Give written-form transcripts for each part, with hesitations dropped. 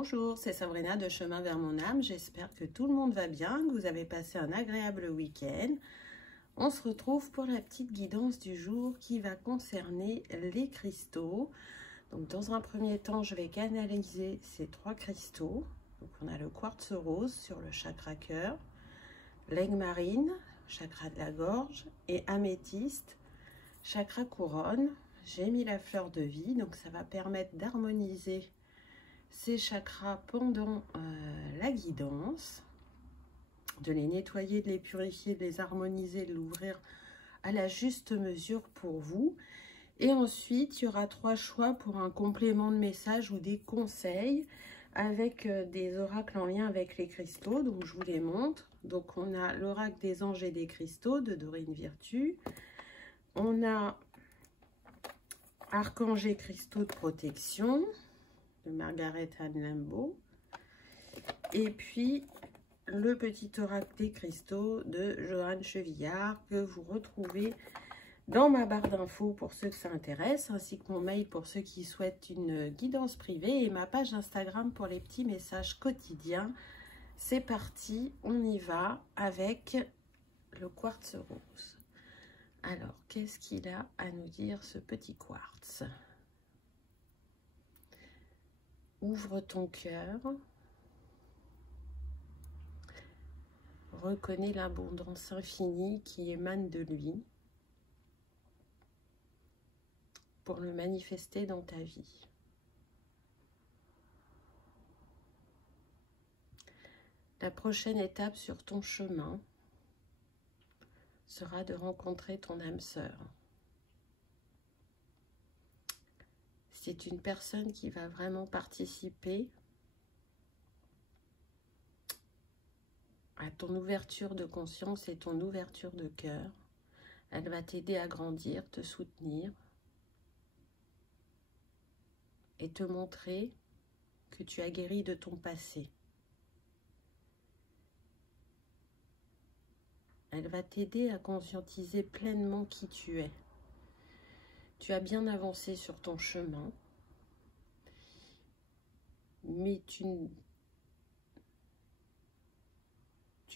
Bonjour, c'est Sabrina de Chemin vers mon âme. J'espère que tout le monde va bien, que vous avez passé un agréable week-end. On se retrouve pour la petite guidance du jour qui va concerner les cristaux. Donc dans un premier temps, je vais canaliser ces 3 cristaux. Donc on a le quartz rose sur le chakra cœur, l'aigle marine, chakra de la gorge, et améthyste, chakra couronne. J'ai mis la fleur de vie, donc ça va permettre d'harmoniser ces chakras pendant la guidance, de les nettoyer, de les purifier, de les harmoniser, de l'ouvrir à la juste mesure pour vous. Et ensuite, il y aura 3 choix pour un complément de message ou des conseils avec des oracles en lien avec les cristaux. Donc, je vous les montre. Donc, on a l'oracle des anges et des cristaux de Dorine Virtue. On a Archange et cristaux de protection de Margaret Ann Lambeau. Et puis, le petit oracle des cristaux de Johanne Chevillard que vous retrouvez dans ma barre d'infos pour ceux que ça intéresse, ainsi que mon mail pour ceux qui souhaitent une guidance privée et ma page Instagram pour les petits messages quotidiens. C'est parti, on y va avec le quartz rose. Alors, qu'est-ce qu'il a à nous dire ce petit quartz? Ouvre ton cœur. Reconnais l'abondance infinie qui émane de lui pour le manifester dans ta vie. La prochaine étape sur ton chemin sera de rencontrer ton âme sœur. C'est une personne qui va vraiment participer à ton ouverture de conscience et ton ouverture de cœur. Elle va t'aider à grandir, te soutenir et te montrer que tu as guéri de ton passé. Elle va t'aider à conscientiser pleinement qui tu es. Tu as bien avancé sur ton chemin, mais tu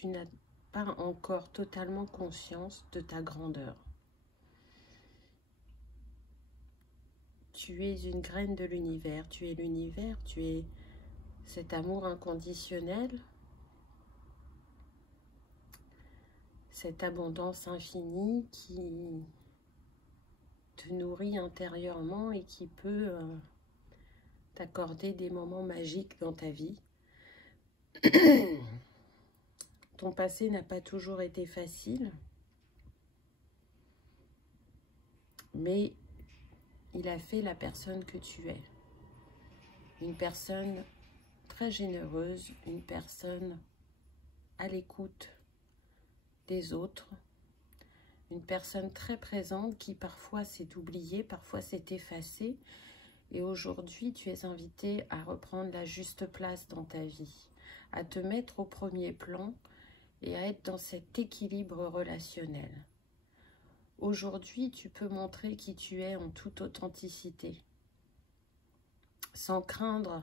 n'as pas encore totalement conscience de ta grandeur. Tu es une graine de l'univers, tu es l'univers, tu es cet amour inconditionnel, cette abondance infinie qui te nourrit intérieurement et qui peut t'accorder des moments magiques dans ta vie. Ton passé n'a pas toujours été facile, mais il a fait la personne que tu es. Une personne très généreuse, une personne à l'écoute des autres, une personne très présente qui parfois s'est oubliée, parfois s'est effacée. Et aujourd'hui, tu es invité à reprendre la juste place dans ta vie, à te mettre au premier plan et à être dans cet équilibre relationnel. Aujourd'hui, tu peux montrer qui tu es en toute authenticité, sans craindre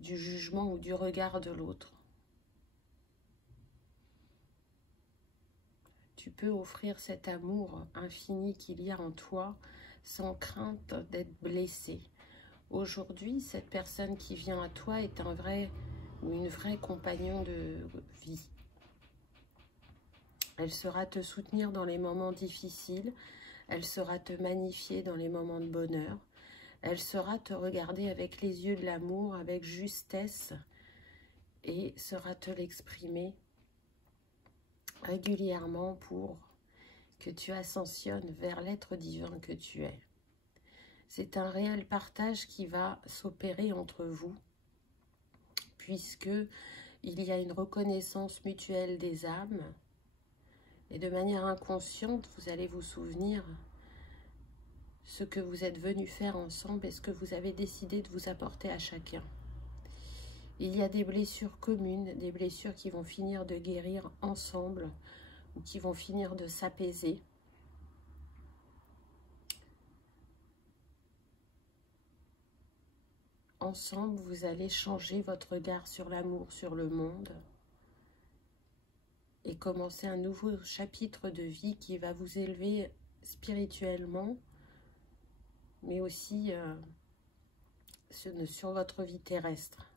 du jugement ou du regard de l'autre. Tu peux offrir cet amour infini qu'il y a en toi, sans crainte d'être blessé. Aujourd'hui, cette personne qui vient à toi est un vrai ou une vraie compagnon de vie. Elle saura te soutenir dans les moments difficiles, elle saura te magnifier dans les moments de bonheur, elle saura te regarder avec les yeux de l'amour, avec justesse, et saura te l'exprimer régulièrement pour que tu ascensionnes vers l'être divin que tu es. C'est un réel partage qui va s'opérer entre vous, puisque il y a une reconnaissance mutuelle des âmes, et de manière inconsciente, vous allez vous souvenir ce que vous êtes venus faire ensemble et ce que vous avez décidé de vous apporter à chacun. Il y a des blessures communes, des blessures qui vont finir de guérir ensemble ou qui vont finir de s'apaiser. ensemble, vous allez changer votre regard sur l'amour, sur le monde, et commencer un nouveau chapitre de vie qui va vous élever spirituellement, mais aussi sur votre vie terrestre.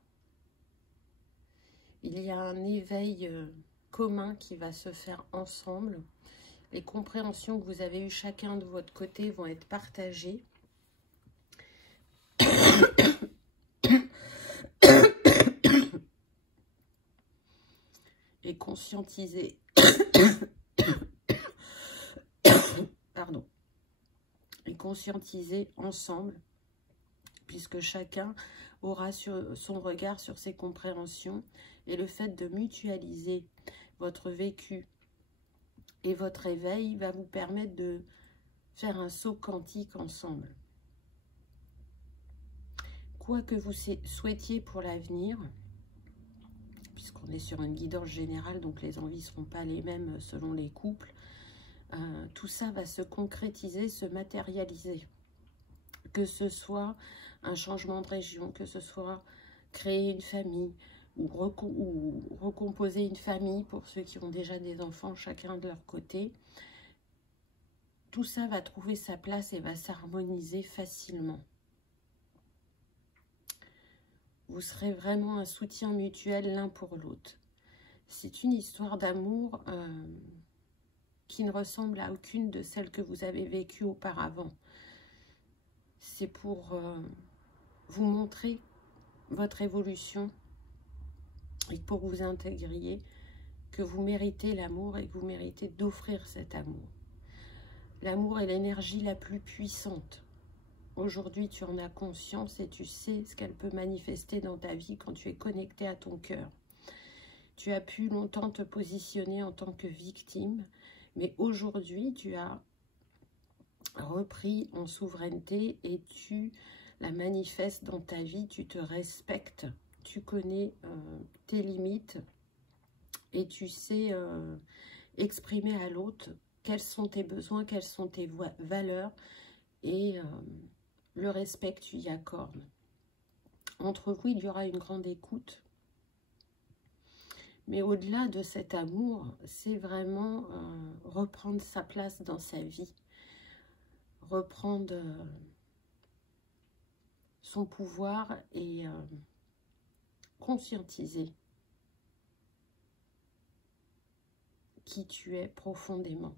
Il y a un éveil commun qui va se faire ensemble. Les compréhensions que vous avez eues chacun de votre côté vont être partagées. Et conscientisées. Pardon. Et conscientiser ensemble, puisque chacun aura son regard sur ses compréhensions, et le fait de mutualiser votre vécu et votre éveil va vous permettre de faire un saut quantique ensemble. Quoi que vous souhaitiez pour l'avenir, puisqu'on est sur une guidance générale, donc les envies ne seront pas les mêmes selon les couples, tout ça va se concrétiser, se matérialiser. Que ce soit un changement de région, que ce soit créer une famille, ou recomposer une famille pour ceux qui ont déjà des enfants, chacun de leur côté. Tout ça va trouver sa place et va s'harmoniser facilement. Vous serez vraiment un soutien mutuel l'un pour l'autre. C'est une histoire d'amour qui ne ressemble à aucune de celles que vous avez vécues auparavant. C'est pour vous montrer votre évolution et pour vous intégrer que vous méritez l'amour et que vous méritez d'offrir cet amour. L'amour est l'énergie la plus puissante. Aujourd'hui, tu en as conscience et tu sais ce qu'elle peut manifester dans ta vie quand tu es connecté à ton cœur. Tu as pu longtemps te positionner en tant que victime, mais aujourd'hui, tu as repris en souveraineté et tu la manifestes dans ta vie, tu te respectes, tu connais tes limites et tu sais exprimer à l'autre quels sont tes besoins, quelles sont tes valeurs et le respect que tu y accordes. Entre vous, il y aura une grande écoute. Mais au-delà de cet amour, c'est vraiment reprendre sa place dans sa vie. Reprendre son pouvoir et conscientiser qui tu es profondément.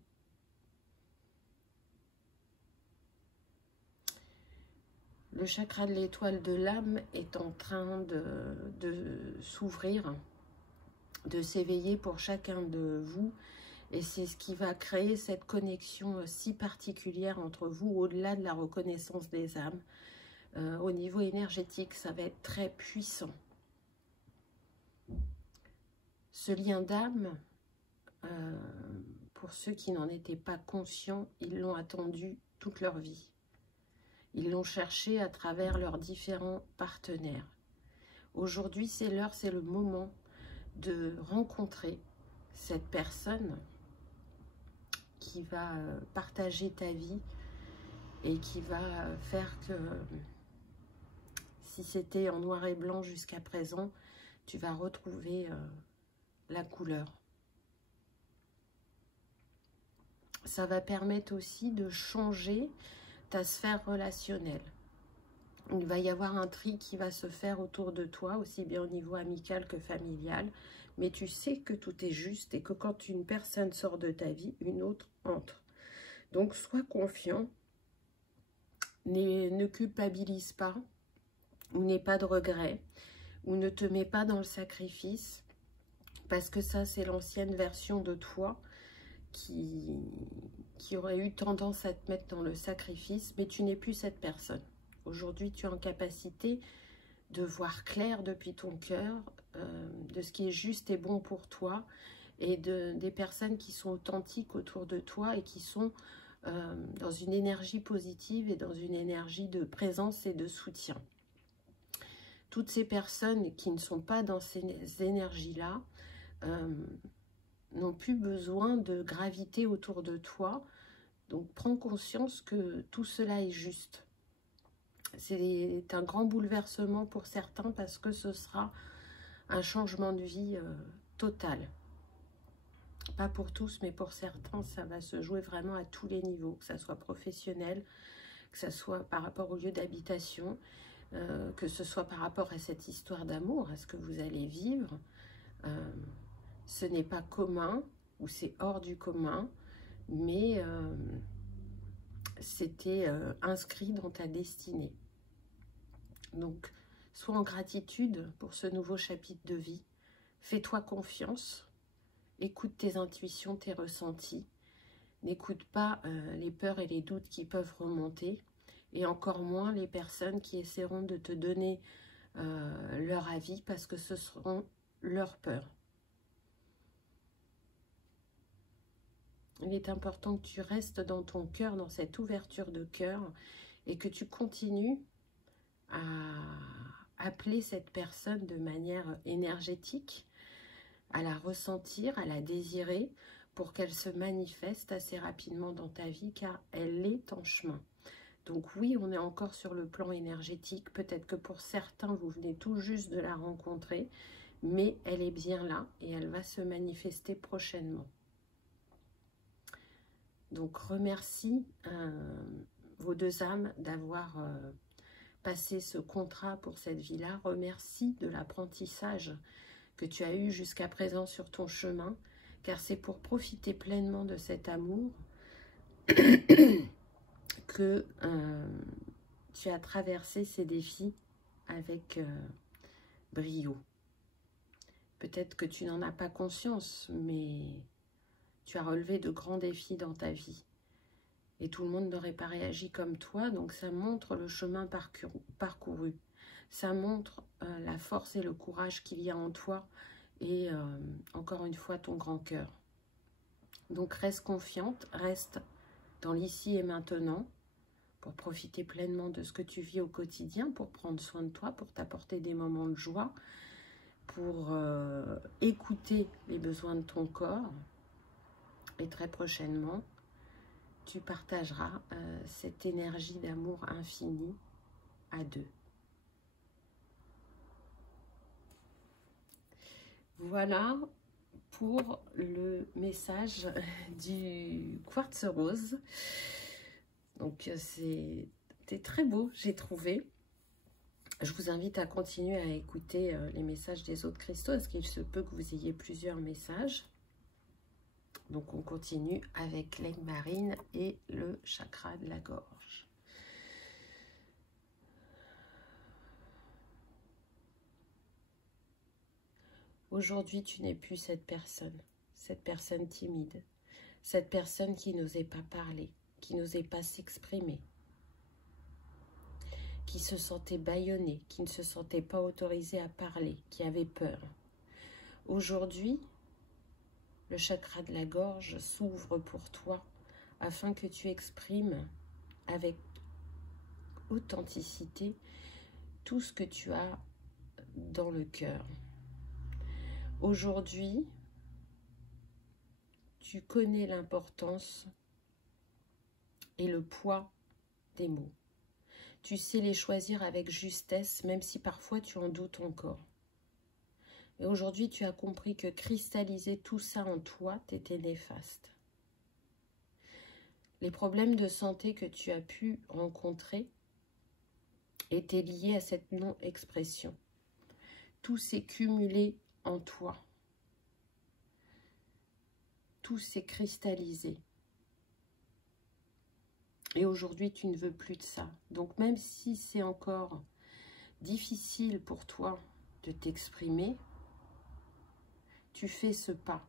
Le chakra de l'étoile de l'âme est en train de s'ouvrir, de s'éveiller pour chacun de vous. Et c'est ce qui va créer cette connexion si particulière entre vous, au-delà de la reconnaissance des âmes. Au niveau énergétique, ça va être très puissant. Ce lien d'âme, pour ceux qui n'en étaient pas conscients, ils l'ont attendu toute leur vie. Ils l'ont cherché à travers leurs différents partenaires. Aujourd'hui, c'est l'heure, c'est le moment de rencontrer cette personne qui va partager ta vie et qui va faire que, si c'était en noir et blanc jusqu'à présent, tu vas retrouver la couleur. Ça va permettre aussi de changer ta sphère relationnelle. Il va y avoir un tri qui va se faire autour de toi, aussi bien au niveau amical que familial. Mais tu sais que tout est juste et que quand une personne sort de ta vie, une autre entre. Donc, sois confiant, ne culpabilise pas, ou n'aie pas de regrets, ou ne te mets pas dans le sacrifice, parce que ça, c'est l'ancienne version de toi qui aurait eu tendance à te mettre dans le sacrifice, mais tu n'es plus cette personne. Aujourd'hui, tu es en capacité de voir clair depuis ton cœur, de ce qui est juste et bon pour toi, et des personnes qui sont authentiques autour de toi et qui sont dans une énergie positive et dans une énergie de présence et de soutien. Toutes ces personnes qui ne sont pas dans ces énergies-là n'ont plus besoin de graviter autour de toi. Donc, prends conscience que tout cela est juste. C'est un grand bouleversement pour certains parce que ce sera un changement de vie total. Pas pour tous, mais pour certains, ça va se jouer vraiment à tous les niveaux, que ça soit professionnel, que ça soit par rapport au lieu d'habitation, que ce soit par rapport à cette histoire d'amour, à ce que vous allez vivre. Ce n'est pas commun, ou c'est hors du commun, mais c'était inscrit dans ta destinée. Donc, sois en gratitude pour ce nouveau chapitre de vie. Fais-toi confiance. Écoute tes intuitions, tes ressentis. N'écoute pas les peurs et les doutes qui peuvent remonter. Et encore moins les personnes qui essaieront de te donner leur avis parce que ce seront leurs peurs. Il est important que tu restes dans ton cœur, dans cette ouverture de cœur et que tu continues à appeler cette personne de manière énergétique, à la ressentir, à la désirer pour qu'elle se manifeste assez rapidement dans ta vie car elle est en chemin. Donc oui, on est encore sur le plan énergétique. Peut-être que pour certains, vous venez tout juste de la rencontrer, mais elle est bien là et elle va se manifester prochainement. Donc remercie vos deux âmes d'avoir passé ce contrat pour cette vie-là. Remercie de l'apprentissage que tu as eu jusqu'à présent sur ton chemin, car c'est pour profiter pleinement de cet amour que tu as traversé ces défis avec brio. Peut-être que tu n'en as pas conscience, mais tu as relevé de grands défis dans ta vie. Et tout le monde n'aurait pas réagi comme toi, donc ça montre le chemin parcouru. Ça montre la force et le courage qu'il y a en toi et encore une fois ton grand cœur. Donc reste confiante, reste dans l'ici et maintenant pour profiter pleinement de ce que tu vis au quotidien, pour prendre soin de toi, pour t'apporter des moments de joie, pour écouter les besoins de ton corps. Et très prochainement, tu partageras cette énergie d'amour infini à deux. Voilà pour le message du quartz rose. Donc c'était très beau, j'ai trouvé. Je vous invite à continuer à écouter les messages des autres cristaux, parce qu'il se peut que vous ayez plusieurs messages. Donc on continue avec l'aigle marine et le chakra de la gorge. Aujourd'hui, tu n'es plus cette personne timide, cette personne qui n'osait pas parler, qui n'osait pas s'exprimer, qui se sentait bâillonnée, qui ne se sentait pas autorisée à parler, qui avait peur. Aujourd'hui, le chakra de la gorge s'ouvre pour toi afin que tu exprimes avec authenticité tout ce que tu as dans le cœur. Aujourd'hui, tu connais l'importance et le poids des mots. Tu sais les choisir avec justesse, même si parfois tu en doutes encore. Et aujourd'hui, tu as compris que cristalliser tout ça en toi t'était néfaste. Les problèmes de santé que tu as pu rencontrer étaient liés à cette non-expression. Tout s'est cumulé en toi. Tout s'est cristallisé. Et aujourd'hui, tu ne veux plus de ça. Donc même si c'est encore difficile pour toi de t'exprimer, tu fais ce pas,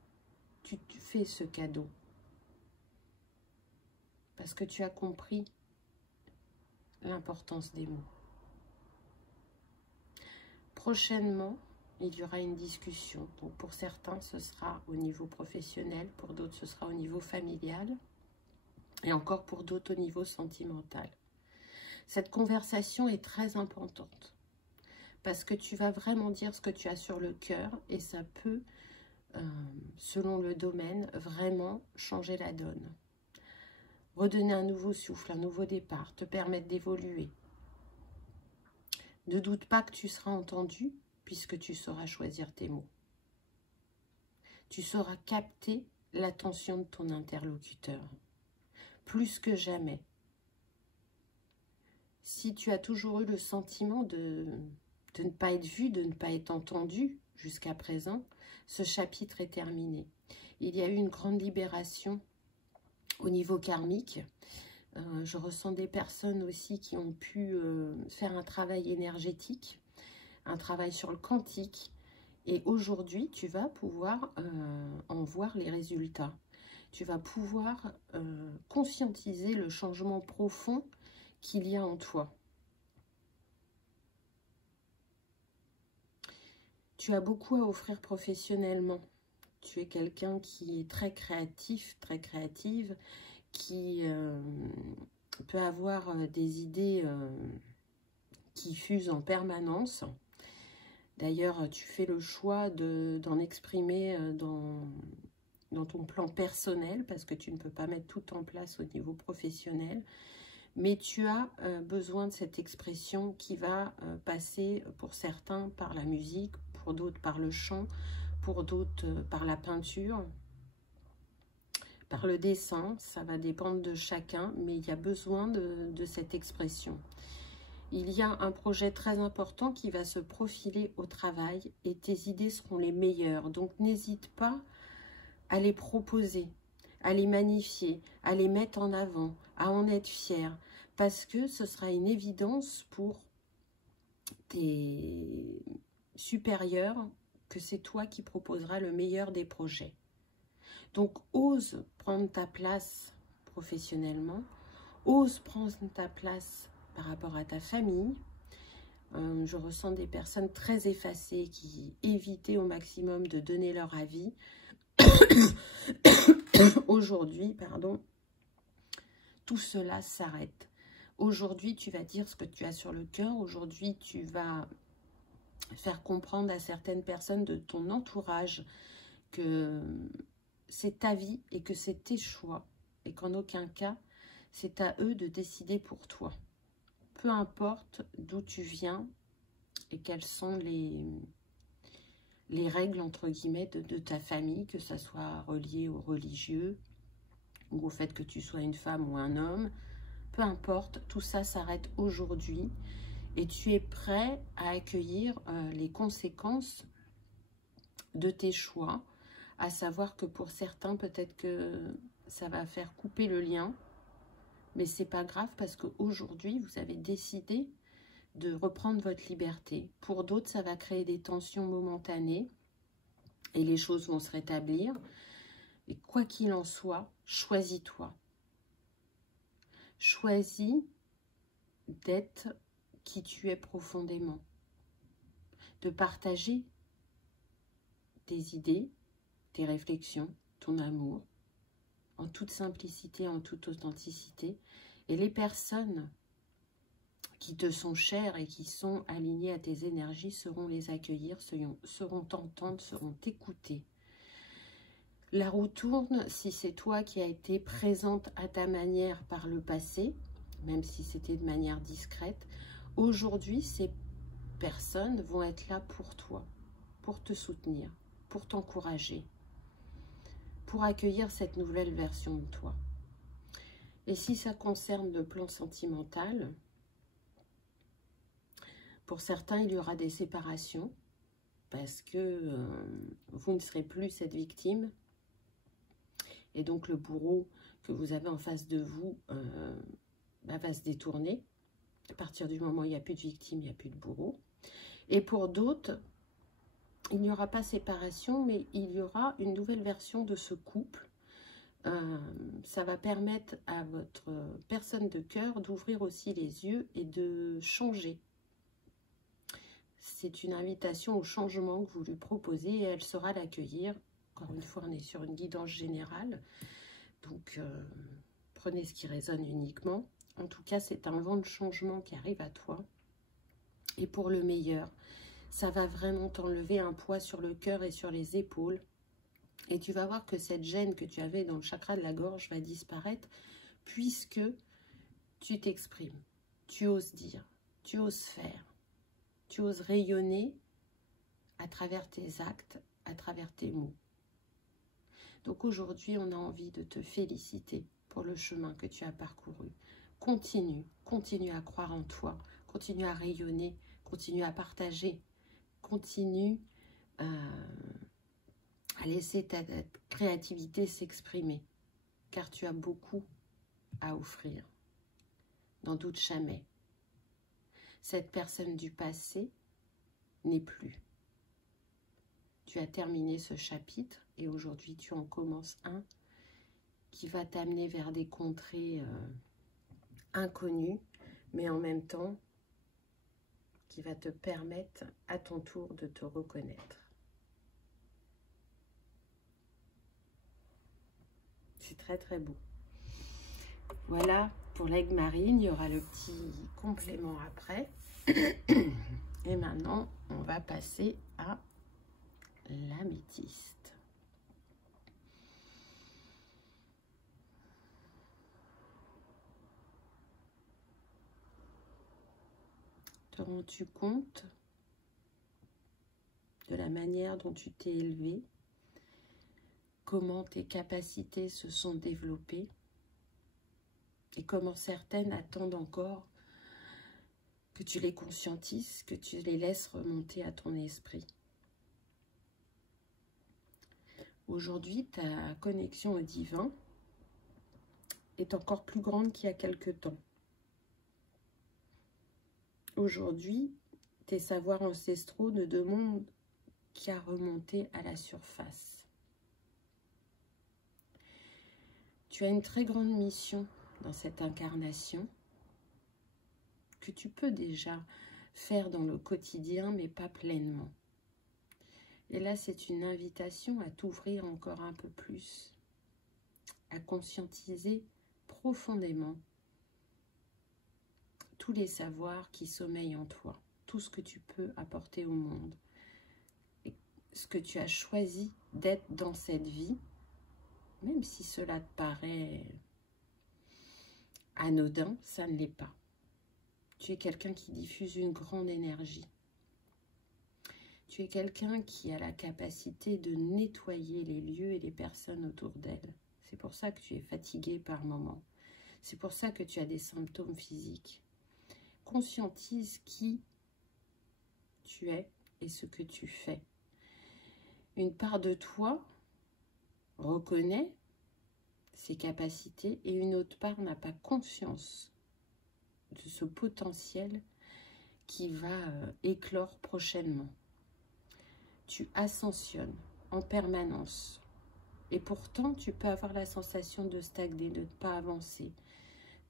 tu fais ce cadeau. Parce que tu as compris l'importance des mots. Prochainement, il y aura une discussion. Donc pour certains, ce sera au niveau professionnel, pour d'autres, ce sera au niveau familial, et encore pour d'autres au niveau sentimental. Cette conversation est très importante, parce que tu vas vraiment dire ce que tu as sur le cœur, et ça peut, selon le domaine, vraiment changer la donne. Redonner un nouveau souffle, un nouveau départ, te permettre d'évoluer. Ne doute pas que tu seras entendu, puisque tu sauras choisir tes mots. Tu sauras capter l'attention de ton interlocuteur, plus que jamais. Si tu as toujours eu le sentiment de ne pas être vu, de ne pas être entendu jusqu'à présent, ce chapitre est terminé. Il y a eu une grande libération au niveau karmique. Je ressens des personnes aussi qui ont pu faire un travail énergétique, un travail sur le quantique. Et aujourd'hui, tu vas pouvoir en voir les résultats. Tu vas pouvoir conscientiser le changement profond qu'il y a en toi. Tu as beaucoup à offrir professionnellement. Tu es quelqu'un qui est très créatif, très créative, qui peut avoir des idées qui fusent en permanence. D'ailleurs, tu fais le choix d'en exprimer dans ton plan personnel, parce que tu ne peux pas mettre tout en place au niveau professionnel. Mais tu as besoin de cette expression qui va passer pour certains par la musique, pour d'autres par le chant, pour d'autres par la peinture, par le dessin. Ça va dépendre de chacun, mais il y a besoin de cette expression. Il y a un projet très important qui va se profiler au travail et tes idées seront les meilleures. Donc n'hésite pas à les proposer, à les magnifier, à les mettre en avant, à en être fier. Parce que ce sera une évidence pour tes supérieurs que c'est toi qui proposeras le meilleur des projets. Donc, ose prendre ta place professionnellement, ose prendre ta place par rapport à ta famille. Je ressens des personnes très effacées qui évitaient au maximum de donner leur avis. Aujourd'hui, pardon, tout cela s'arrête. Aujourd'hui, tu vas dire ce que tu as sur le cœur. Aujourd'hui, tu vas faire comprendre à certaines personnes de ton entourage que c'est ta vie et que c'est tes choix. Et qu'en aucun cas, c'est à eux de décider pour toi. Peu importe d'où tu viens et quelles sont les règles, entre guillemets, de ta famille, que ça soit relié au religieux ou au fait que tu sois une femme ou un homme. Peu importe, tout ça s'arrête aujourd'hui et tu es prêt à accueillir les conséquences de tes choix, à savoir que pour certains, peut-être que ça va faire couper le lien, mais c'est pas grave parce qu'aujourd'hui, vous avez décidé de reprendre votre liberté. Pour d'autres, ça va créer des tensions momentanées et les choses vont se rétablir. Et quoi qu'il en soit, choisis-toi. Choisis d'être qui tu es profondément, de partager tes idées, tes réflexions, ton amour, en toute simplicité, en toute authenticité. Et les personnes qui te sont chères et qui sont alignées à tes énergies seront les accueillir, seront t'entendre, seront t'écouter. La roue tourne si c'est toi qui as été présente à ta manière par le passé, même si c'était de manière discrète. Aujourd'hui, ces personnes vont être là pour toi, pour te soutenir, pour t'encourager, pour accueillir cette nouvelle version de toi. Et si ça concerne le plan sentimental, pour certains, il y aura des séparations parce que vous ne serez plus cette victime. Et donc, le bourreau que vous avez en face de vous va se détourner. À partir du moment où il n'y a plus de victime, il n'y a plus de bourreau. Et pour d'autres, il n'y aura pas séparation, mais il y aura une nouvelle version de ce couple. Ça va permettre à votre personne de cœur d'ouvrir aussi les yeux et de changer. C'est une invitation au changement que vous lui proposez et elle saura l'accueillir. Encore une fois, on est sur une guidance générale. Donc, prenez ce qui résonne uniquement. En tout cas, c'est un vent de changement qui arrive à toi. Et pour le meilleur, ça va vraiment t'enlever un poids sur le cœur et sur les épaules. Et tu vas voir que cette gêne que tu avais dans le chakra de la gorge va disparaître puisque tu t'exprimes, tu oses dire, tu oses faire. Tu oses rayonner à travers tes actes, à travers tes mots. Donc aujourd'hui, on a envie de te féliciter pour le chemin que tu as parcouru. Continue, continue à croire en toi, continue à rayonner, continue à partager, continue à laisser ta créativité s'exprimer, car tu as beaucoup à offrir. N'en doute jamais. Cette personne du passé n'est plus. Tu as terminé ce chapitre et aujourd'hui tu en commences un qui va t'amener vers des contrées inconnues, mais en même temps qui va te permettre à ton tour de te reconnaître. C'est très très beau. Voilà pour l'aigle marine, il y aura le petit complément après. Et maintenant, on va passer à l'améthyste. Te rends-tu compte de la manière dont tu t'es élevé, comment tes capacités se sont développées et comment certaines attendent encore que tu les conscientises, que tu les laisses remonter à ton esprit. Aujourd'hui, ta connexion au divin est encore plus grande qu'il y a quelque temps. Aujourd'hui, tes savoirs ancestraux ne demandent qu'à remonter à la surface. Tu as une très grande mission dans cette incarnation que tu peux déjà faire dans le quotidien, mais pas pleinement. Et là, c'est une invitation à t'ouvrir encore un peu plus, à conscientiser profondément tous les savoirs qui sommeillent en toi, tout ce que tu peux apporter au monde, et ce que tu as choisi d'être dans cette vie, même si cela te paraît anodin, ça ne l'est pas. Tu es quelqu'un qui diffuse une grande énergie. Tu es quelqu'un qui a la capacité de nettoyer les lieux et les personnes autour d'elle. C'est pour ça que tu es fatigué par moments. C'est pour ça que tu as des symptômes physiques. Conscientise qui tu es et ce que tu fais. Une part de toi reconnaît ses capacités et une autre part n'a pas conscience de ce potentiel qui va éclore prochainement. Tu ascensionnes en permanence et pourtant tu peux avoir la sensation de stagner, de ne pas avancer,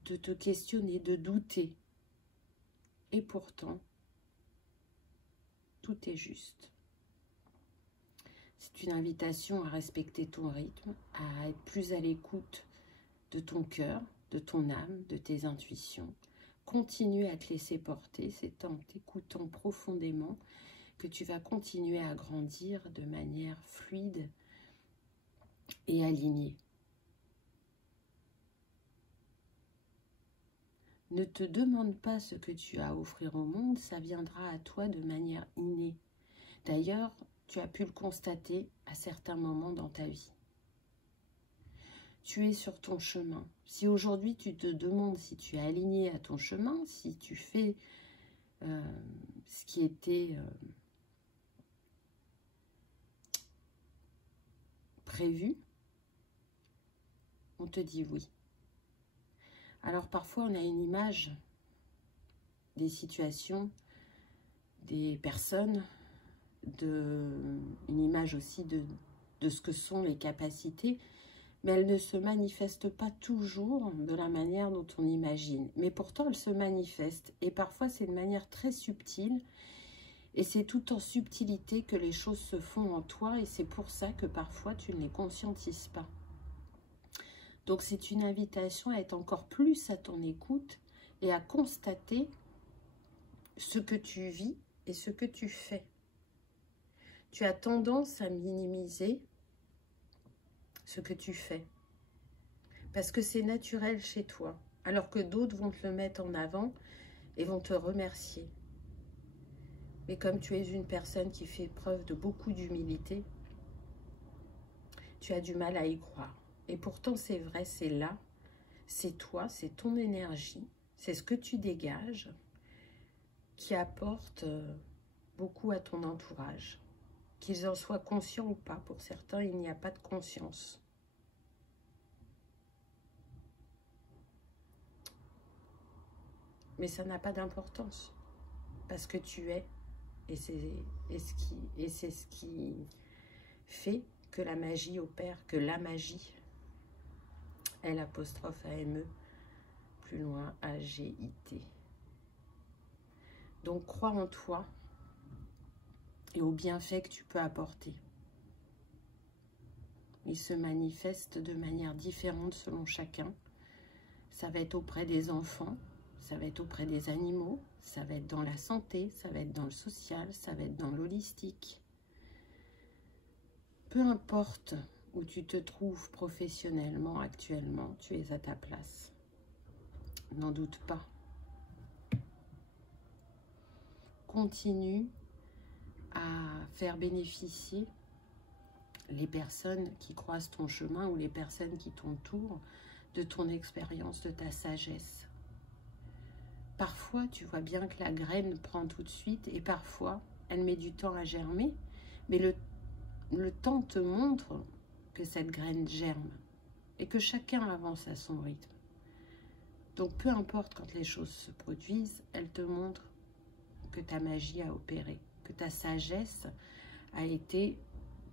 de te questionner, de douter. Et pourtant, tout est juste. C'est une invitation à respecter ton rythme, à être plus à l'écoute de ton cœur, de ton âme, de tes intuitions. Continue à te laisser porter, c'est en t'écoutant profondément que tu vas continuer à grandir de manière fluide et alignée. Ne te demande pas ce que tu as à offrir au monde, ça viendra à toi de manière innée. D'ailleurs, tu as pu le constater à certains moments dans ta vie. Tu es sur ton chemin. Si aujourd'hui tu te demandes si tu es aligné à ton chemin, si tu fais ce qui était prévu, on te dit oui. Alors parfois on a une image des situations, des personnes, une image aussi de ce que sont les capacités, mais elles ne se manifestent pas toujours de la manière dont on imagine. Mais pourtant, elles se manifestent. Et parfois, c'est de manière très subtile. Et c'est tout en subtilité que les choses se font en toi. Et c'est pour ça que parfois, tu ne les conscientises pas. Donc, c'est une invitation à être encore plus à ton écoute et à constater ce que tu vis et ce que tu fais. Tu as tendance à minimiser ce que tu fais. Parce que c'est naturel chez toi. Alors que d'autres vont te le mettre en avant et vont te remercier. Mais comme tu es une personne qui fait preuve de beaucoup d'humilité, tu as du mal à y croire. Et pourtant, c'est vrai, c'est là, c'est toi, c'est ton énergie, c'est ce que tu dégages qui apporte beaucoup à ton entourage. Qu'ils en soient conscients ou pas, pour certains, il n'y a pas de conscience. Mais ça n'a pas d'importance, parce que tu es, et c'est ce qui fait que la magie opère, que la magie, L''AME, plus loin, AGIT. Donc crois en toi et aux bienfaits que tu peux apporter. Ils se manifestent de manière différente selon chacun. Ça va être auprès des enfants, ça va être auprès des animaux, ça va être dans la santé, ça va être dans le social, ça va être dans l'holistique. Peu importe où tu te trouves professionnellement actuellement, tu es à ta place. N'en doute pas. Continue à faire bénéficier les personnes qui croisent ton chemin ou les personnes qui t'entourent de ton expérience, de ta sagesse. Parfois, tu vois bien que la graine prend tout de suite et parfois, elle met du temps à germer, mais le temps te montre que cette graine germe et que chacun avance à son rythme. Donc, peu importe quand les choses se produisent, elle te montre que ta magie a opéré, que ta sagesse a été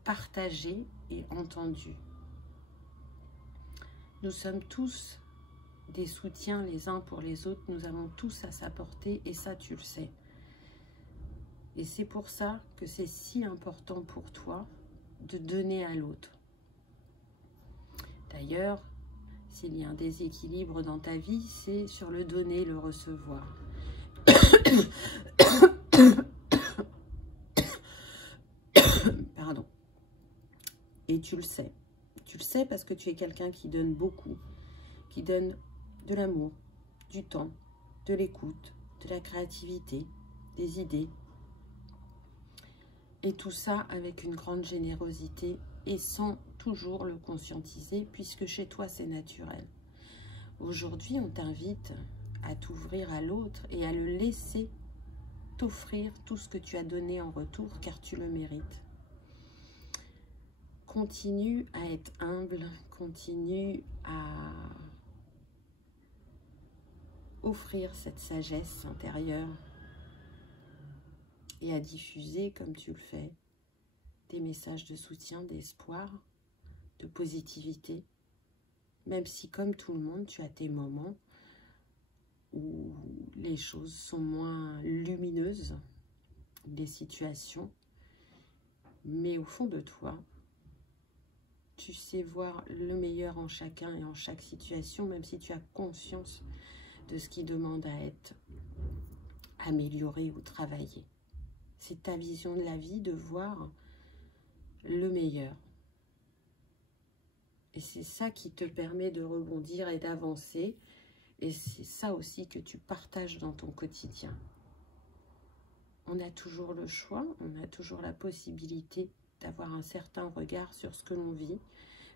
partagée et entendue. Nous sommes tous des soutiens les uns pour les autres, nous avons tous à s'apporter et ça tu le sais. Et c'est pour ça que c'est si important pour toi de donner à l'autre. D'ailleurs, s'il y a un déséquilibre dans ta vie, c'est sur le donner, le recevoir. Pardon. Et tu le sais. Tu le sais parce que tu es quelqu'un qui donne beaucoup, qui donne de l'amour, du temps, de l'écoute, de la créativité, des idées. Et tout ça avec une grande générosité et sans toujours le conscientiser puisque chez toi c'est naturel. Aujourd'hui, on t'invite à t'ouvrir à l'autre et à le laisser t'offrir tout ce que tu as donné en retour car tu le mérites. Continue à être humble, continue à offrir cette sagesse intérieure et à diffuser, comme tu le fais, des messages de soutien, d'espoir, de positivité, même si, comme tout le monde, tu as tes moments où les choses sont moins lumineuses, des situations, mais au fond de toi, tu sais voir le meilleur en chacun et en chaque situation, même si tu as conscience de ce qui demande à être amélioré ou travaillé. C'est ta vision de la vie de voir le meilleur. Et c'est ça qui te permet de rebondir et d'avancer. Et c'est ça aussi que tu partages dans ton quotidien. On a toujours le choix, on a toujours la possibilité d'avoir un certain regard sur ce que l'on vit.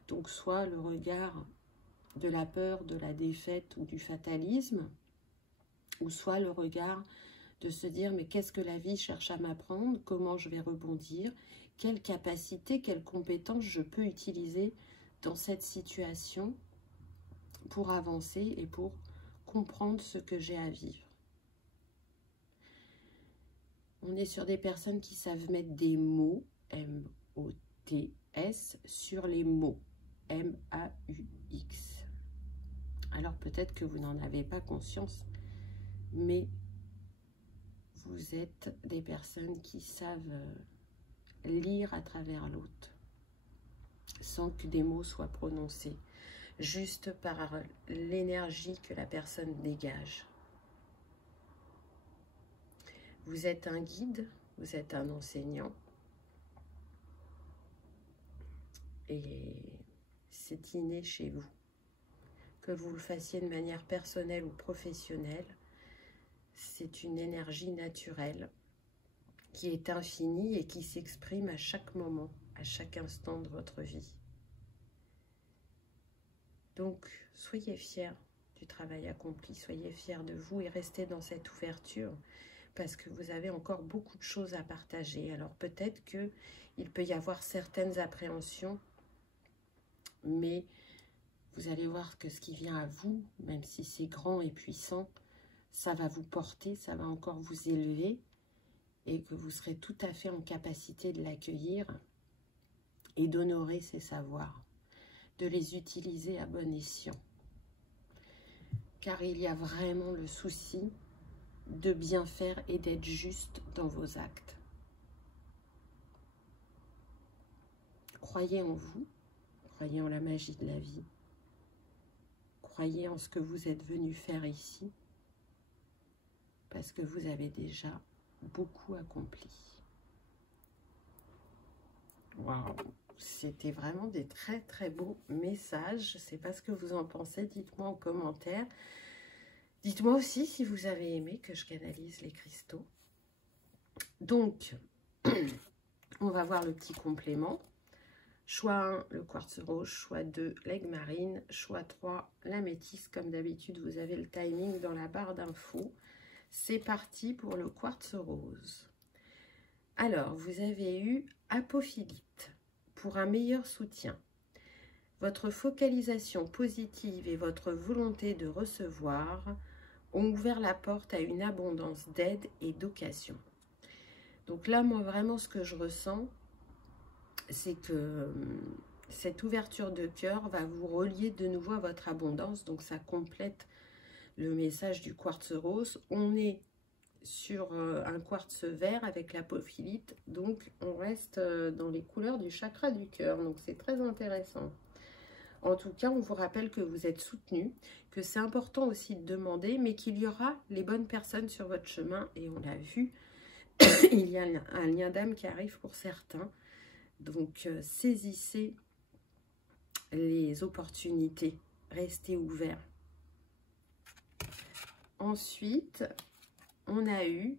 Donc soit le regard de la peur, de la défaite ou du fatalisme, ou soit le regard de se dire mais qu'est-ce que la vie cherche à m'apprendre, comment je vais rebondir, quelle capacité, quelle compétence je peux utiliser dans cette situation pour avancer et pour comprendre ce que j'ai à vivre. On est sur des personnes qui savent mettre des mots, M-O-T-S, sur les mots, M-A-U-X. Alors peut-être que vous n'en avez pas conscience, mais vous êtes des personnes qui savent lire à travers l'autre, sans que des mots soient prononcés, juste par l'énergie que la personne dégage. Vous êtes un guide, vous êtes un enseignant, et c'est inné chez vous. Que vous le fassiez de manière personnelle ou professionnelle, c'est une énergie naturelle qui est infini et qui s'exprime à chaque moment, à chaque instant de votre vie. Donc, soyez fiers du travail accompli, soyez fiers de vous et restez dans cette ouverture parce que vous avez encore beaucoup de choses à partager. Alors peut-être qu'il peut y avoir certaines appréhensions, mais vous allez voir que ce qui vient à vous, même si c'est grand et puissant, ça va vous porter, ça va encore vous élever et que vous serez tout à fait en capacité de l'accueillir et d'honorer ces savoirs, de les utiliser à bon escient. Car il y a vraiment le souci de bien faire et d'être juste dans vos actes. Croyez en vous, croyez en la magie de la vie, croyez en ce que vous êtes venu faire ici, parce que vous avez déjà beaucoup accompli. Waouh, c'était vraiment des très très beaux messages. Je ne sais pas ce que vous en pensez, dites-moi en commentaire. Dites-moi aussi si vous avez aimé que je canalise les cristaux. Donc, on va voir le petit complément. Choix 1, le quartz rose. Choix 2, l'aigle marine. Choix 3, l'améthyste. Comme d'habitude, vous avez le timing dans la barre d'infos. C'est parti pour le quartz rose. Alors, vous avez eu apophilite pour un meilleur soutien. Votre focalisation positive et votre volonté de recevoir ont ouvert la porte à une abondance d'aide et d'occasion. Donc là, moi, vraiment, ce que je ressens, c'est que cette ouverture de cœur va vous relier de nouveau à votre abondance. Donc, ça complète le message du quartz rose. On est sur un quartz vert avec l'apophilite. Donc, on reste dans les couleurs du chakra du cœur. Donc, c'est très intéressant. En tout cas, on vous rappelle que vous êtes soutenu, que c'est important aussi de demander, mais qu'il y aura les bonnes personnes sur votre chemin. Et on l'a vu, il y a un lien d'âme qui arrive pour certains. Donc, saisissez les opportunités. Restez ouverts. Ensuite, on a eu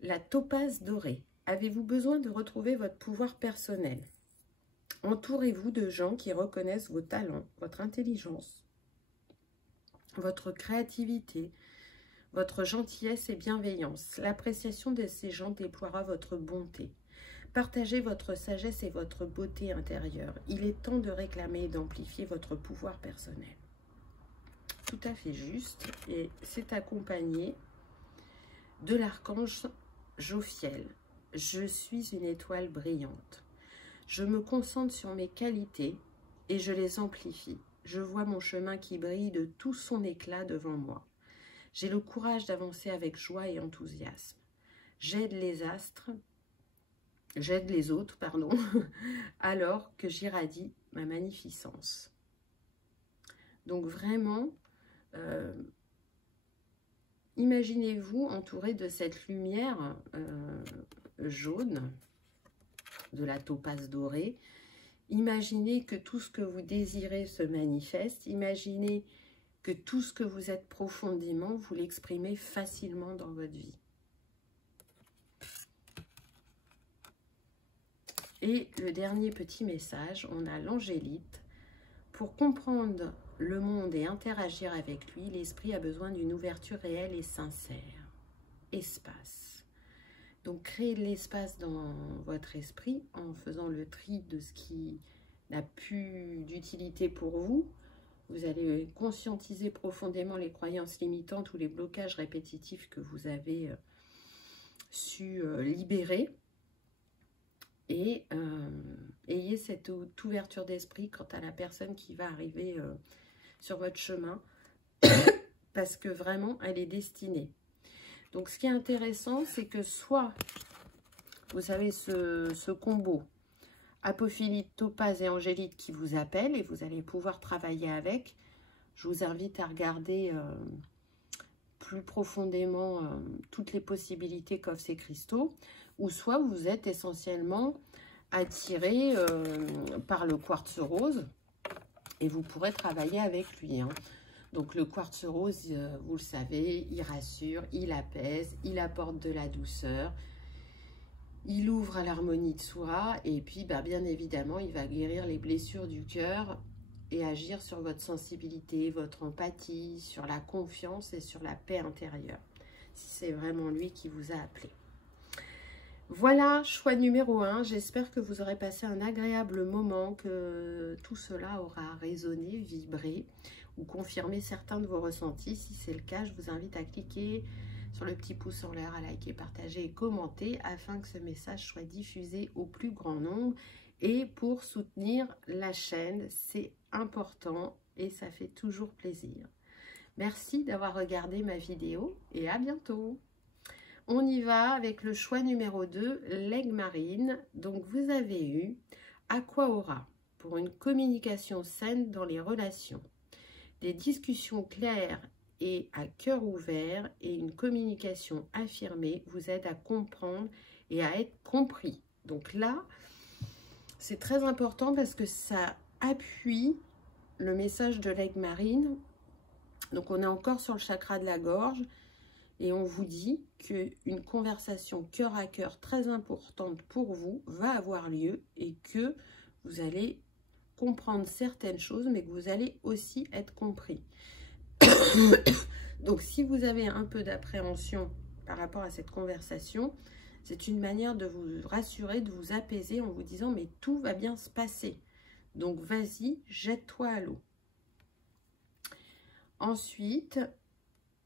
la topaze dorée. Avez-vous besoin de retrouver votre pouvoir personnel? Entourez-vous de gens qui reconnaissent vos talents, votre intelligence, votre créativité, votre gentillesse et bienveillance. L'appréciation de ces gens déploiera votre bonté. Partagez votre sagesse et votre beauté intérieure. Il est temps de réclamer et d'amplifier votre pouvoir personnel. Tout à fait juste. Et c'est accompagné de l'archange Jophiel. Je suis une étoile brillante. Je me concentre sur mes qualités et je les amplifie. Je vois mon chemin qui brille de tout son éclat devant moi. J'ai le courage d'avancer avec joie et enthousiasme. J'aide les autres, alors que j'irradie ma magnificence. Donc vraiment, imaginez-vous entouré de cette lumière jaune, de la topaze dorée. Imaginez que tout ce que vous désirez se manifeste. Imaginez que tout ce que vous êtes profondément, vous l'exprimez facilement dans votre vie. Et le dernier petit message, on a l'angélite. Pour comprendre le monde et interagir avec lui, l'esprit a besoin d'une ouverture réelle et sincère. Espace. Donc, créez de l'espace dans votre esprit en faisant le tri de ce qui n'a plus d'utilité pour vous. Vous allez conscientiser profondément les croyances limitantes ou les blocages répétitifs que vous avez su libérer. Et ayez cette ouverture d'esprit quant à la personne qui va arriver sur votre chemin, parce que vraiment, elle est destinée. Donc, ce qui est intéressant, c'est que soit, vous avez ce combo apophilite, topaze et angélite qui vous appelle et vous allez pouvoir travailler avec. Je vous invite à regarder plus profondément toutes les possibilités qu'offrent ces cristaux. Ou soit vous êtes essentiellement attiré par le quartz rose et vous pourrez travailler avec lui. Donc le quartz rose, vous le savez, il rassure, il apaise, il apporte de la douceur, Il ouvre à l'harmonie de Sura et puis bien évidemment, il va guérir les blessures du cœur et agir sur votre sensibilité, votre empathie, sur la confiance et sur la paix intérieure, si c'est vraiment lui qui vous a appelé. Voilà, choix numéro 1. J'espère que vous aurez passé un agréable moment, que tout cela aura résonné, vibré ou confirmé certains de vos ressentis. Si c'est le cas, je vous invite à cliquer sur le petit pouce en l'air, à liker, partager et commenter afin que ce message soit diffusé au plus grand nombre. Et pour soutenir la chaîne, c'est important et ça fait toujours plaisir. Merci d'avoir regardé ma vidéo et à bientôt. On y va avec le choix numéro 2, l'aigle marine. Donc vous avez eu Aqua Aura pour une communication saine dans les relations. Des discussions claires et à cœur ouvert et une communication affirmée vous aide à comprendre et à être compris. Donc là, c'est très important parce que ça appuie le message de l'aigle marine. Donc on est encore sur le chakra de la gorge et on vous dit qu'une conversation cœur à cœur très importante pour vous va avoir lieu et que vous allez comprendre certaines choses mais que vous allez aussi être compris. Donc si vous avez un peu d'appréhension par rapport à cette conversation, c'est une manière de vous rassurer, de vous apaiser en vous disant mais tout va bien se passer. Donc vas-y, jette-toi à l'eau. Ensuite,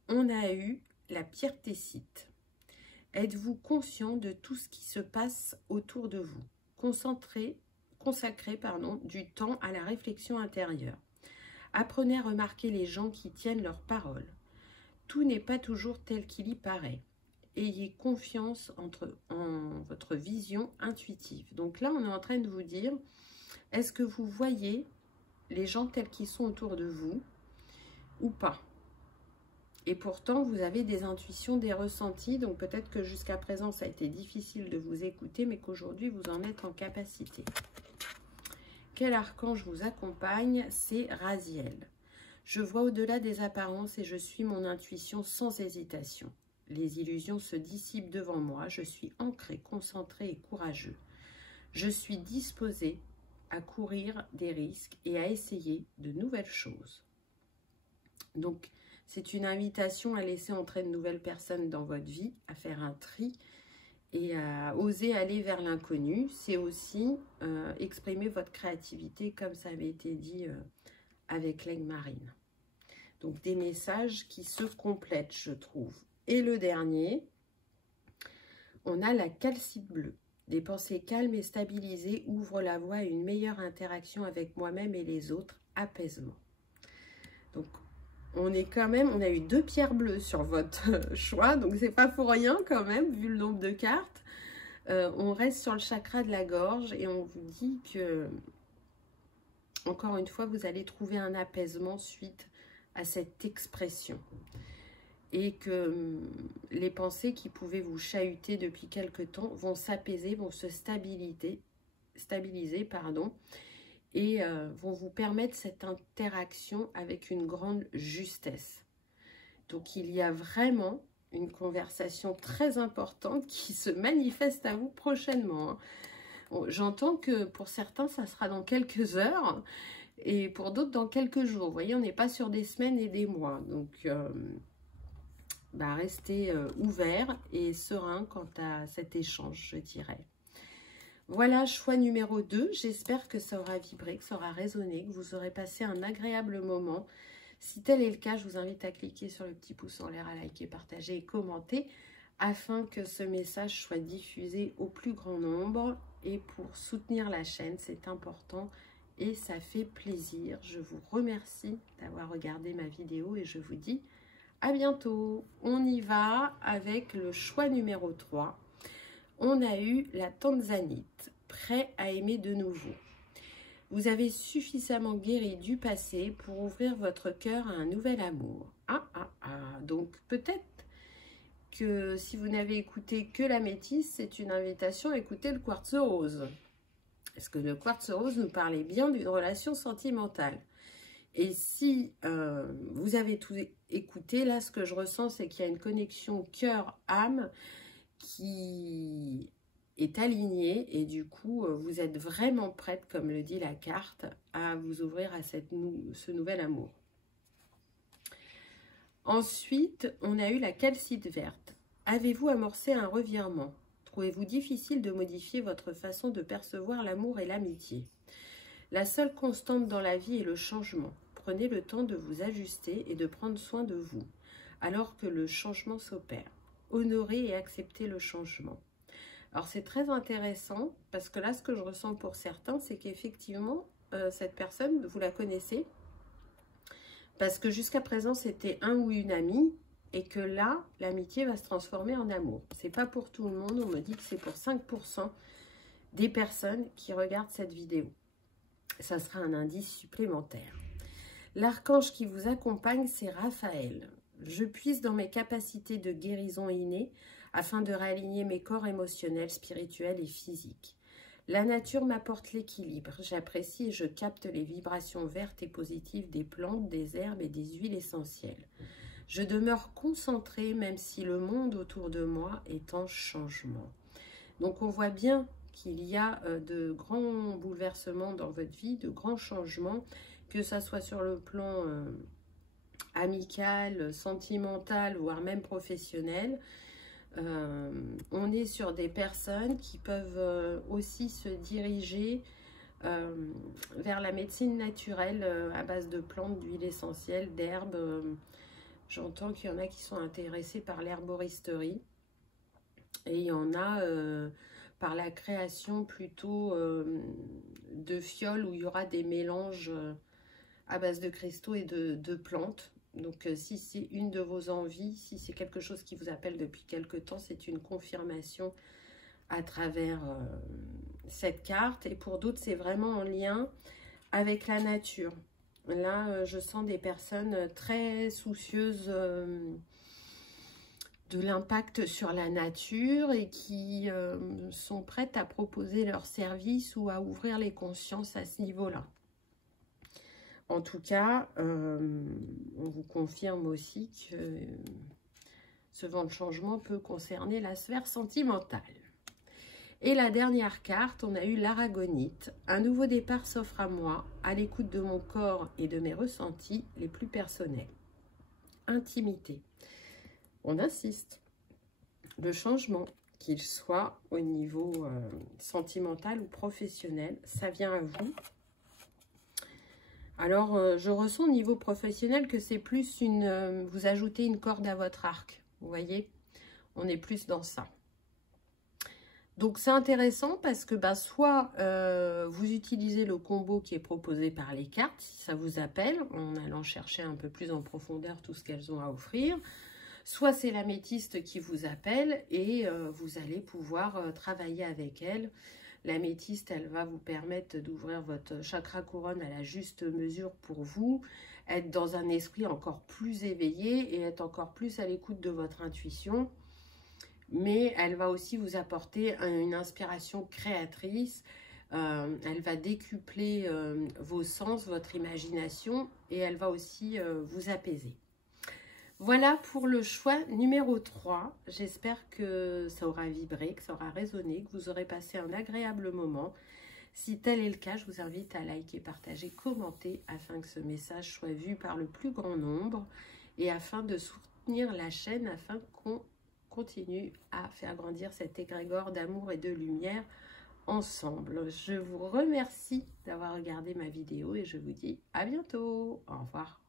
on a eu la pierre técite. Êtes-vous conscient de tout ce qui se passe autour de vous? Consacrez du temps à la réflexion intérieure. Apprenez à remarquer les gens qui tiennent leurs paroles. Tout n'est pas toujours tel qu'il y paraît. Ayez confiance en votre vision intuitive. Donc là, on est en train de vous dire, est-ce que vous voyez les gens tels qu'ils sont autour de vous ou pas? Et pourtant, vous avez des intuitions, des ressentis. Donc peut-être que jusqu'à présent, ça a été difficile de vous écouter, mais qu'aujourd'hui, vous en êtes en capacité. Quel archange vous accompagne? C'est Raziel. Je vois au-delà des apparences et je suis mon intuition sans hésitation. Les illusions se dissipent devant moi. Je suis ancré, concentré et courageux. Je suis disposé à courir des risques et à essayer de nouvelles choses. Donc, c'est une invitation à laisser entrer de nouvelles personnes dans votre vie, à faire un tri et à oser aller vers l'inconnu. C'est aussi exprimer votre créativité, comme ça avait été dit avec l'aigle marine. Donc, des messages qui se complètent, je trouve. Et le dernier, on a la calcite bleue. Des pensées calmes et stabilisées ouvrent la voie à une meilleure interaction avec moi-même et les autres. Apaisement. Donc, on a eu 2 pierres bleues sur votre choix, donc c'est pas pour rien quand même, vu le nombre de cartes. On reste sur le chakra de la gorge et on vous dit que, encore une fois, vous allez trouver un apaisement suite à cette expression. Et que les pensées qui pouvaient vous chahuter depuis quelque temps vont s'apaiser, vont se stabiliser, et vont vous permettre cette interaction avec une grande justesse. Donc, il y a vraiment une conversation très importante qui se manifeste à vous prochainement. Hein. Bon, j'entends que pour certains, ça sera dans quelques heures et pour d'autres, dans quelques jours. Vous voyez, on n'est pas sur des semaines et des mois. Donc, restez ouverts et sereins quant à cet échange, je dirais. Voilà, choix numéro 2. J'espère que ça aura vibré, que ça aura résonné, que vous aurez passé un agréable moment. Si tel est le cas, je vous invite à cliquer sur le petit pouce en l'air, à liker, partager et commenter afin que ce message soit diffusé au plus grand nombre. Et pour soutenir la chaîne, c'est important et ça fait plaisir. Je vous remercie d'avoir regardé ma vidéo et je vous dis à bientôt. On y va avec le choix numéro 3. On a eu la Tanzanite, prêt à aimer de nouveau. Vous avez suffisamment guéri du passé pour ouvrir votre cœur à un nouvel amour. Donc peut-être que si vous n'avez écouté que la métisse, c'est une invitation à écouter le quartz rose. Parce que le quartz rose nous parlait bien d'une relation sentimentale. Et si vous avez tout écouté, là ce que je ressens, c'est qu'il y a une connexion cœur-âme qui est aligné et du coup, vous êtes vraiment prête, comme le dit la carte, à vous ouvrir à ce nouvel amour. Ensuite, on a eu la calcite verte. Avez-vous amorcé un revirement? Trouvez-vous difficile de modifier votre façon de percevoir l'amour et l'amitié? La seule constante dans la vie est le changement. Prenez le temps de vous ajuster et de prendre soin de vous, alors que le changement s'opère. Honorez et acceptez le changement. Alors c'est très intéressant, parce que là, ce que je ressens pour certains, c'est qu'effectivement, cette personne, vous la connaissez, parce que jusqu'à présent, c'était un ou une amie, et que là, l'amitié va se transformer en amour. C'est pas pour tout le monde, on me dit que c'est pour 5% des personnes qui regardent cette vidéo. Ça sera un indice supplémentaire. L'archange qui vous accompagne, c'est Raphaël. Je puise dans mes capacités de guérison innée afin de réaligner mes corps émotionnels, spirituels et physiques. La nature m'apporte l'équilibre. J'apprécie et je capte les vibrations vertes et positives des plantes, des herbes et des huiles essentielles. Je demeure concentrée même si le monde autour de moi est en changement. Donc on voit bien qu'il y a de grands bouleversements dans votre vie, de grands changements, que ça soit sur le plan amical, sentimental, voire même professionnel. On est sur des personnes qui peuvent aussi se diriger vers la médecine naturelle à base de plantes, d'huiles essentielles, d'herbes. J'entends qu'il y en a qui sont intéressés par l'herboristerie. Et il y en a par la création plutôt de fioles où il y aura des mélanges à base de cristaux et de plantes. Donc si c'est une de vos envies, si c'est quelque chose qui vous appelle depuis quelque temps, c'est une confirmation à travers cette carte. Et pour d'autres, c'est vraiment en lien avec la nature. Là, je sens des personnes très soucieuses de l'impact sur la nature et qui sont prêtes à proposer leurs services ou à ouvrir les consciences à ce niveau-là. En tout cas, on vous confirme aussi que ce vent de changement peut concerner la sphère sentimentale. Et la dernière carte, on a eu l'aragonite. Un nouveau départ s'offre à moi, à l'écoute de mon corps et de mes ressentis les plus personnels. Intimité. On insiste. Le changement, qu'il soit au niveau sentimental ou professionnel, ça vient à vous. Alors, je ressens au niveau professionnel que c'est plus vous ajoutez une corde à votre arc. Vous voyez, on est plus dans ça. Donc, c'est intéressant parce que soit vous utilisez le combo qui est proposé par les cartes, si ça vous appelle, en allant chercher un peu plus en profondeur tout ce qu'elles ont à offrir. Soit c'est l'améthyste qui vous appelle et vous allez pouvoir travailler avec elle. L'améthyste, elle va vous permettre d'ouvrir votre chakra couronne à la juste mesure pour vous, être dans un esprit encore plus éveillé et être encore plus à l'écoute de votre intuition. Mais elle va aussi vous apporter une inspiration créatrice. Elle va décupler vos sens, votre imagination et elle va aussi vous apaiser. Voilà pour le choix numéro 3. J'espère que ça aura vibré, que ça aura résonné, que vous aurez passé un agréable moment. Si tel est le cas, je vous invite à liker, partager, commenter afin que ce message soit vu par le plus grand nombre et afin de soutenir la chaîne, afin qu'on continue à faire grandir cet égrégore d'amour et de lumière ensemble. Je vous remercie d'avoir regardé ma vidéo et je vous dis à bientôt. Au revoir.